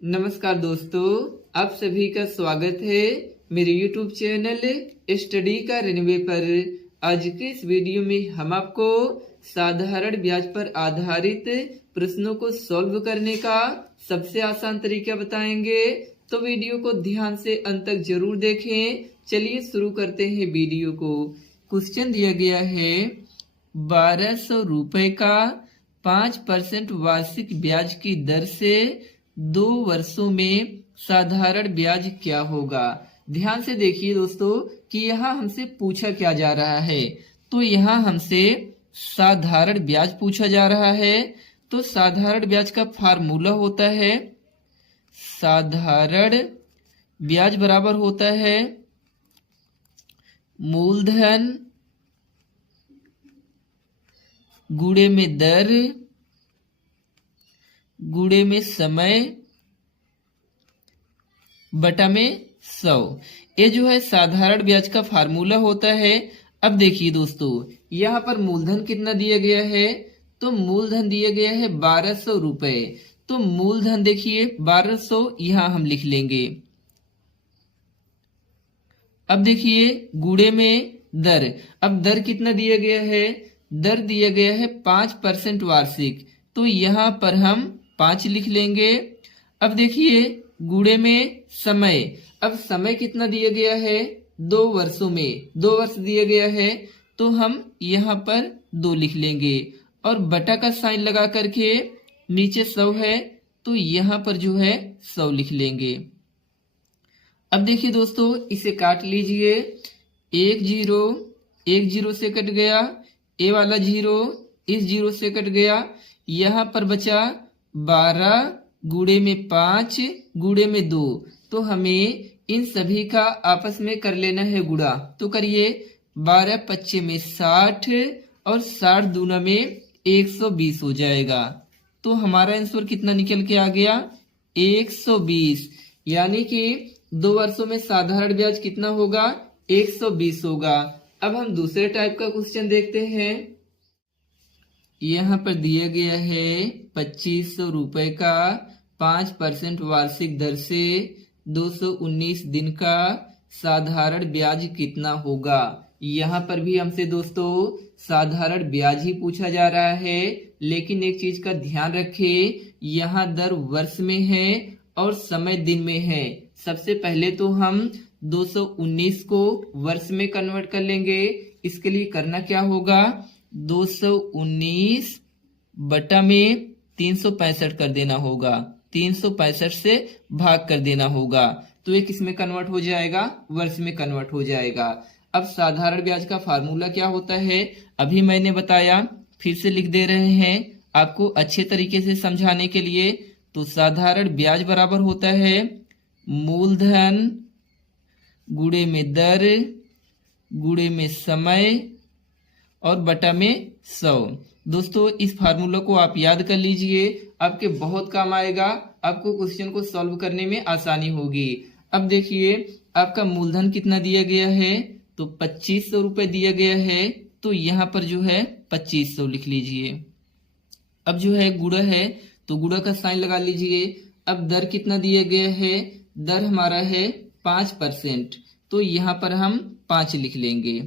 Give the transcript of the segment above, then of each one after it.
नमस्कार दोस्तों, आप सभी का स्वागत है मेरे YouTube चैनल स्टडी का रिन्वे पर। आज के इस वीडियो में हम आपको साधारण ब्याज पर आधारित प्रश्नों को सॉल्व करने का सबसे आसान तरीका बताएंगे, तो वीडियो को ध्यान से अंत तक जरूर देखें। चलिए शुरू करते हैं वीडियो को। क्वेश्चन दिया गया है 1200 रुपए का 5% वार्षिक ब्याज की दर से 2 वर्षों में साधारण ब्याज क्या होगा। ध्यान से देखिए दोस्तों कि यहाँ हमसे पूछा क्या जा रहा है। तो यहाँ हमसे साधारण ब्याज पूछा जा रहा है। तो साधारण ब्याज का फार्मूला होता है, साधारण ब्याज बराबर होता है मूलधन गुणे में दर गुणे में समय बटा में 100। ये जो है साधारण ब्याज का फार्मूला होता है। अब देखिए दोस्तों, यहाँ पर मूलधन कितना दिया गया है, तो मूलधन दिया गया है 1200 रुपए। तो मूलधन देखिए 1200 यहाँ हम लिख लेंगे। अब देखिए गुणे में दर, अब दर कितना दिया गया है, दर दिया गया है 5% वार्षिक। तो यहाँ पर हम 5 लिख लेंगे। अब देखिए गुणे में समय, अब समय कितना दिया गया है, 2 वर्षों में 2 वर्ष दिया गया है। तो हम यहाँ पर 2 लिख लेंगे और बटा का साइन लगा करके नीचे 100 है, तो यहाँ पर जो है 100 लिख लेंगे। अब देखिए दोस्तों, इसे काट लीजिए। 1 0 से कट गया, ए वाला 0 इस 0 से कट गया। यहाँ पर बचा 12 गुणे में 5 गुणे में 2। तो हमें इन सभी का आपस में कर लेना है गुणा। तो करिए 12 पच्चे में 60 और 60 दूना में 120 हो जाएगा। तो हमारा आंसर कितना निकल के आ गया, 120। यानी कि 2 वर्षों में साधारण ब्याज कितना होगा, 120 होगा। अब हम दूसरे टाइप का क्वेश्चन देखते हैं। यहाँ पर दिया गया है 2500 रुपए का 5% वार्षिक दर से 219 दिन का साधारण ब्याज कितना होगा। यहाँ पर भी हमसे दोस्तों साधारण ब्याज ही पूछा जा रहा है, लेकिन एक चीज का ध्यान रखें, यहाँ दर वर्ष में है और समय दिन में है। सबसे पहले तो हम 219 को वर्ष में कन्वर्ट कर लेंगे। इसके लिए करना क्या होगा, 219 बटा में 365 कर देना होगा, 365 से भाग कर देना होगा। तो ये किस में कन्वर्ट हो जाएगा, वर्ष में कन्वर्ट हो जाएगा। अब साधारण ब्याज का फार्मूला क्या होता है, अभी मैंने बताया, फिर से लिख दे रहे हैं आपको अच्छे तरीके से समझाने के लिए। तो साधारण ब्याज बराबर होता है मूलधन गुणे में दर गुणे में समय और बटा में 100। दोस्तों इस फार्मूला को आप याद कर लीजिए, आपके बहुत काम आएगा, आपको क्वेश्चन को सॉल्व करने में आसानी होगी। अब देखिए आपका मूलधन कितना दिया गया है, तो 2500 रुपए दिया गया है। तो यहाँ पर जो है 2500 लिख लीजिए। अब जो है गुणा है, तो गुणा का साइन लगा लीजिए। अब दर कितना दिया गया है, दर हमारा है 5%। तो यहाँ पर हम 5 लिख लेंगे।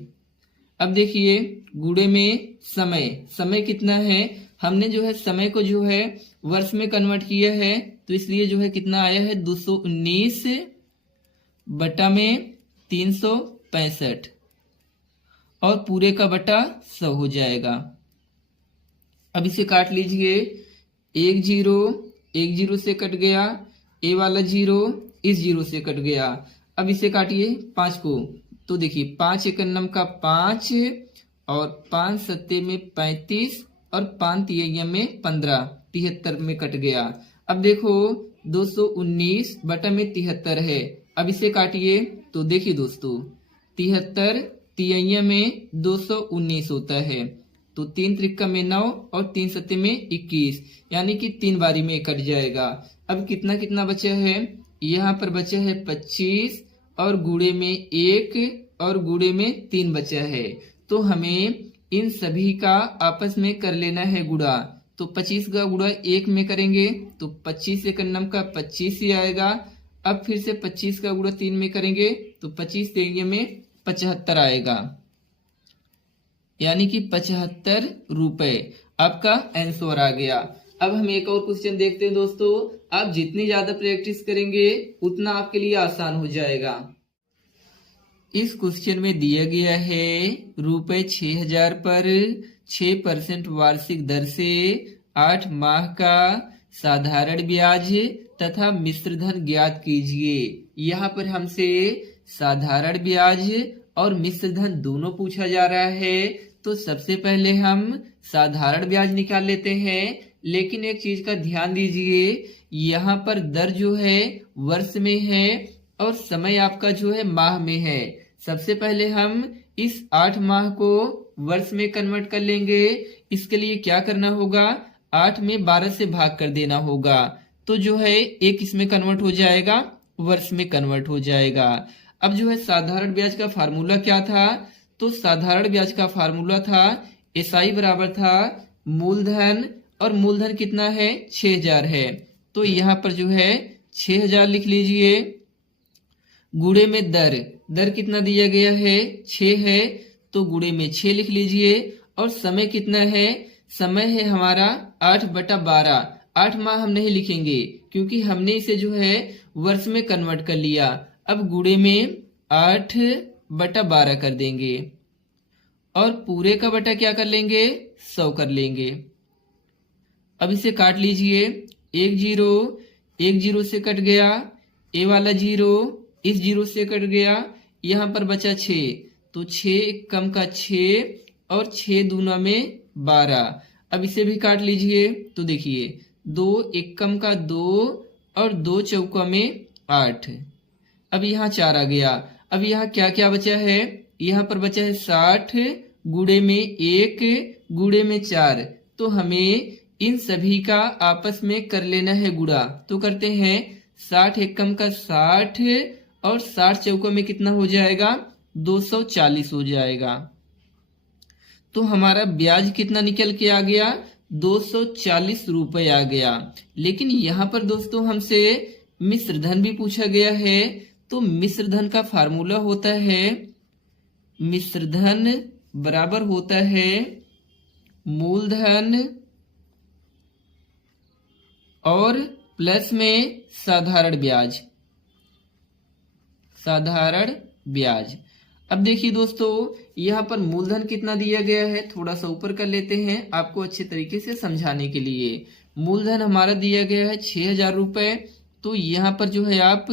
अब देखिए गुणे में समय, समय कितना है, हमने जो है समय को जो है वर्ष में कन्वर्ट किया है, तो इसलिए जो है कितना आया है 219 बटा में 365 और पूरे का बटा 100 हो जाएगा। अब इसे काट लीजिए। 1 0 से कट गया, ए वाला 0 इस 0 से कट गया। अब इसे काटिए 5 को, तो देखिए 5 एकन्नम का 5 और 5 सत्ते में 35 और 5 तिहैया में 15, 73 में कट गया। अब देखो 219 बटा में 73 है। अब इसे काटिए, तो देखिए दोस्तों 73 तिहैया में 219 होता है। तो 3 त्रिक्का में 9 और 3 सत्ते में 21, यानी कि 3 बारी में कट जाएगा। अब कितना कितना बचा है, यहाँ पर बचा है 25 और गुणे में 1 और गुणे में 3 बचा है। तो हमें इन सभी का आपस में कर लेना है गुणा। तो 25 का गुणा 1 में करेंगे तो 25 एक नम का 25 ही आएगा। अब फिर से 25 का गुणा 3 में करेंगे तो 25 देंगे में 75 आएगा, यानी कि 75 रुपए आपका आंसर आ गया। अब हम एक और क्वेश्चन देखते हैं दोस्तों। आप जितनी ज्यादा प्रैक्टिस करेंगे उतना आपके लिए आसान हो जाएगा। इस क्वेश्चन में दिया गया है रुपए 6000 पर 6% वार्षिक दर से 8 माह का साधारण ब्याज तथा मिश्र धन ज्ञात कीजिए। यहाँ पर हमसे साधारण ब्याज और मिश्र धन दोनों पूछा जा रहा है। तो सबसे पहले हम साधारण ब्याज निकाल लेते हैं, लेकिन एक चीज का ध्यान दीजिए, यहाँ पर दर जो है वर्ष में है और समय आपका जो है माह में है। सबसे पहले हम इस 8 माह को वर्ष में कन्वर्ट कर लेंगे। इसके लिए क्या करना होगा, 8 में 12 से भाग कर देना होगा, तो जो है एक इसमें कन्वर्ट हो जाएगा, वर्ष में कन्वर्ट हो जाएगा। अब जो है साधारण ब्याज का फार्मूला क्या था, तो साधारण ब्याज का फार्मूला था एसआई बराबर था मूलधन, और मूलधन कितना है 6000 है, तो यहाँ पर जो है 6000 लिख लीजिए, गुणे में दर कितना दिया गया है 6 है, तो गुणे में 6 लिख लीजिए, और समय कितना है, समय है हमारा 8/12। 8 माह हम नहीं लिखेंगे क्योंकि हमने इसे जो है वर्ष में कन्वर्ट कर लिया। अब गुणे में 8/12 कर देंगे और पूरे का बटा क्या कर लेंगे 100 कर लेंगे। अब इसे काट लीजिए, 1 जीरो से कट गया, ए वाला 0 इस 0 से कट गया, यहाँ पर बचा 6, तो 6 कम का 6 और 6 दूना में 12। अब इसे भी काट लीजिए, तो देखिए 2 एक कम का 2 और 2 चौका में 8। अब यहाँ 4 आ गया। अब यहाँ क्या क्या बचा है, यहाँ पर बचा है 60 गुणे में 1 गुणे में 4, तो हमें इन सभी का आपस में कर लेना है गुणा। तो करते हैं 60 एक कम का 60 और 60 चौकों में कितना हो जाएगा 240 हो जाएगा। तो हमारा ब्याज कितना निकल के आ गया 240 रुपए आ गया। लेकिन यहाँ पर दोस्तों हमसे मिश्र धन भी पूछा गया है, तो मिश्र धन का फार्मूला होता है, मिश्र धन बराबर होता है मूलधन और प्लस में साधारण ब्याज, साधारण ब्याज। अब देखिए दोस्तों, यहाँ पर मूलधन कितना दिया गया है, थोड़ा सा ऊपर कर लेते हैं आपको अच्छे तरीके से समझाने के लिए। मूलधन हमारा दिया गया है 6000 रुपए, तो यहाँ पर जो है आप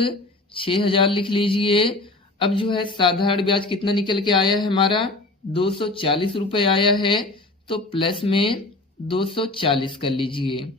6000 लिख लीजिए। अब जो है साधारण ब्याज कितना निकल के आया है हमारा 240 रुपए आया है, तो प्लस में 240 कर लीजिए।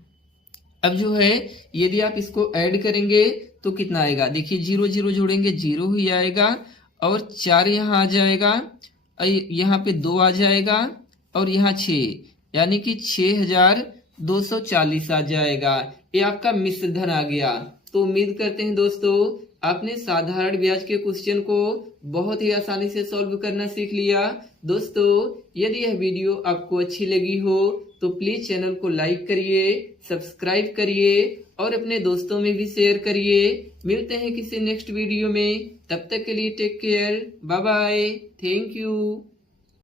अब जो है यदि आप इसको ऐड करेंगे तो कितना आएगा, देखिए 0 0 जोड़ेंगे 0 ही आएगा, और 4 यहाँ आ जाएगा, यहाँ पे 2 आ जाएगा, और यहाँ 6, यानी कि 6240 आ जाएगा। ये आपका मिश्र धन आ गया। तो उम्मीद करते हैं दोस्तों आपने साधारण ब्याज के क्वेश्चन को बहुत ही आसानी से सॉल्व करना सीख लिया। दोस्तों यदि यह वीडियो आपको अच्छी लगी हो तो प्लीज चैनल को लाइक करिए, सब्सक्राइब करिए और अपने दोस्तों में भी शेयर करिए। मिलते हैं किसी नेक्स्ट वीडियो में, तब तक के लिए take care, bye bye, thank you.